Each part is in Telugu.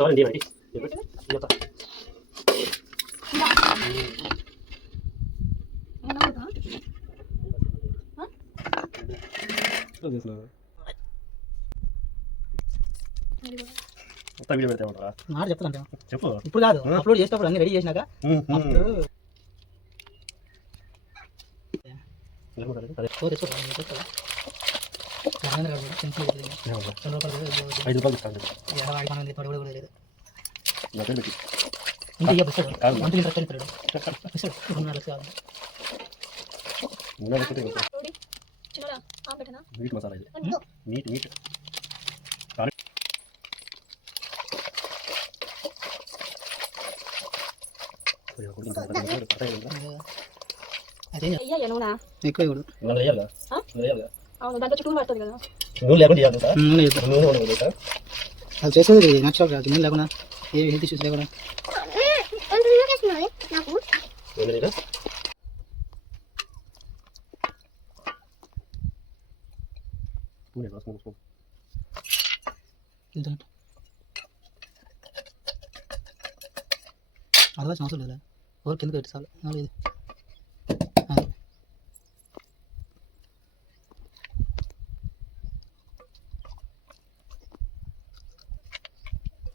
kawan dia nanti. Iya tak. మొత్తం వీడియో పెడతా ఉంటారా? మాట చెప్తాను చెప్పు. ఇప్పుడు కాదు, అప్లోడ్ చేసేటప్పుడు అన్ని రెడీ చేసినాక అప్పుడు మీట్ మసాలా ఇది. మీట్ ఎక్కువ కూడా నూనె లేకుండా చేయాలి సార్. నూనె ఉండదు సార్. అది చేసేది నచ్చవు కాదు, నేను లేకుండా ఏ హెల్త్ ఇష్యూస్ లేకుండా అదవాల్సిన అవసరం లేదా, ఓవర్ కింద పెట్టి చాలు. ఇది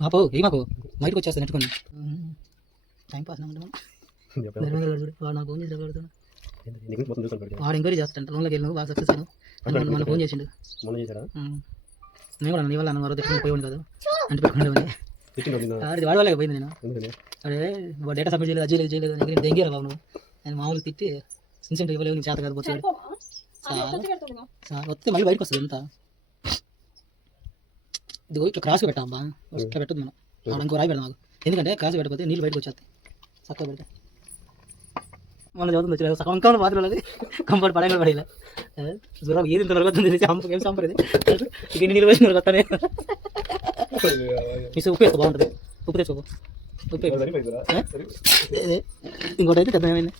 మాకు ఏమాకు బయటకు వచ్చేస్తా నెట్టుకొని టైం పాస్ వాడు నాకు ఫోన్ చేసి వాడు ఎంక్వైరీ చేస్తాడు. లోన్లోకి వెళ్ళిన బాగా సక్సెస్ అయ్యాను మన ఫోన్ చేసిండు. నేను కూడా నీ వల్ల అన్న మరో దగ్గర పోయి కాదు అంటే పెట్టుకునేవాడిని. అది వాడి వాళ్ళకి పోయింది. నేను అదే డేటా సబ్మిట్ చేయలేదు, అజ్జీ చేయలేదు అని దెంగేరా బాబు నువ్వు. నేను మామూలు తిట్టి ఇన్సెంటివ్ ఇవ్వలేవు, నీకు చేత కాదు పోతాడు సార్ వస్తే మళ్ళీ బయటకు వస్తుంది ఎంత. ఇది ఇట్లా క్రాస్గా పెట్టామబ్బా, ఇట్లా పెట్టదు మనం. అక్కడ ఇంకో రాయి పెడదాం మాకు, ఎందుకంటే క్రాస్ పెట్టకపోతే నీళ్ళు బయటకు వచ్చేస్తాయి. చక్కగా పెడతా మన చదువుతుంది వచ్చి సగం కావాలి మాత్రం అది కంఫర్ట్ పడగా పడేలా జ్వరం ఏది ఇంత వరకు వస్తుంది. ఏం సంపర్ ఇది ఇక నీళ్ళు వేసిన వరకు వస్తానే. మీ ఉప్పు వేసుకో బాగుంటుంది. ఉప్పు తెచ్చుకో. ఉప్పు ఇంకోటి అయితే పెద్ద ఏమైంది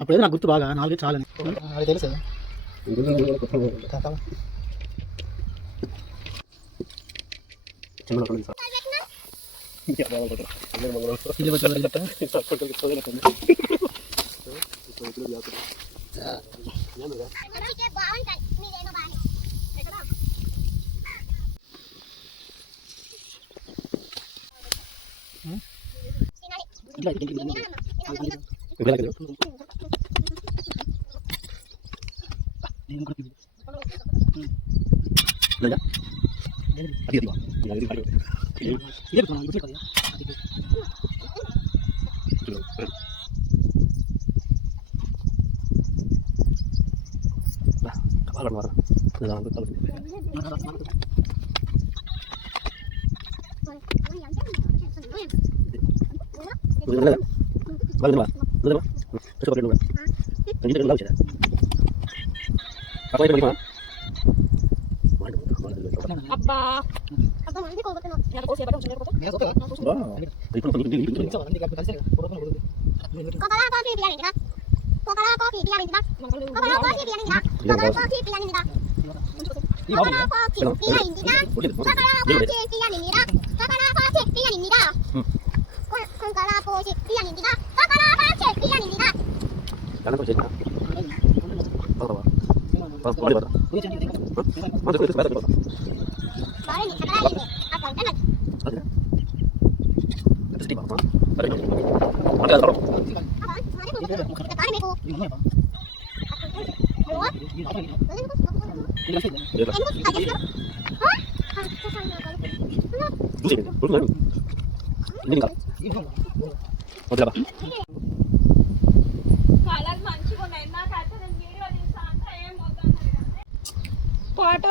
అప్పుడైతే నాకు గుర్తు బాగా 4 చాలని అది తెలుసు. పాట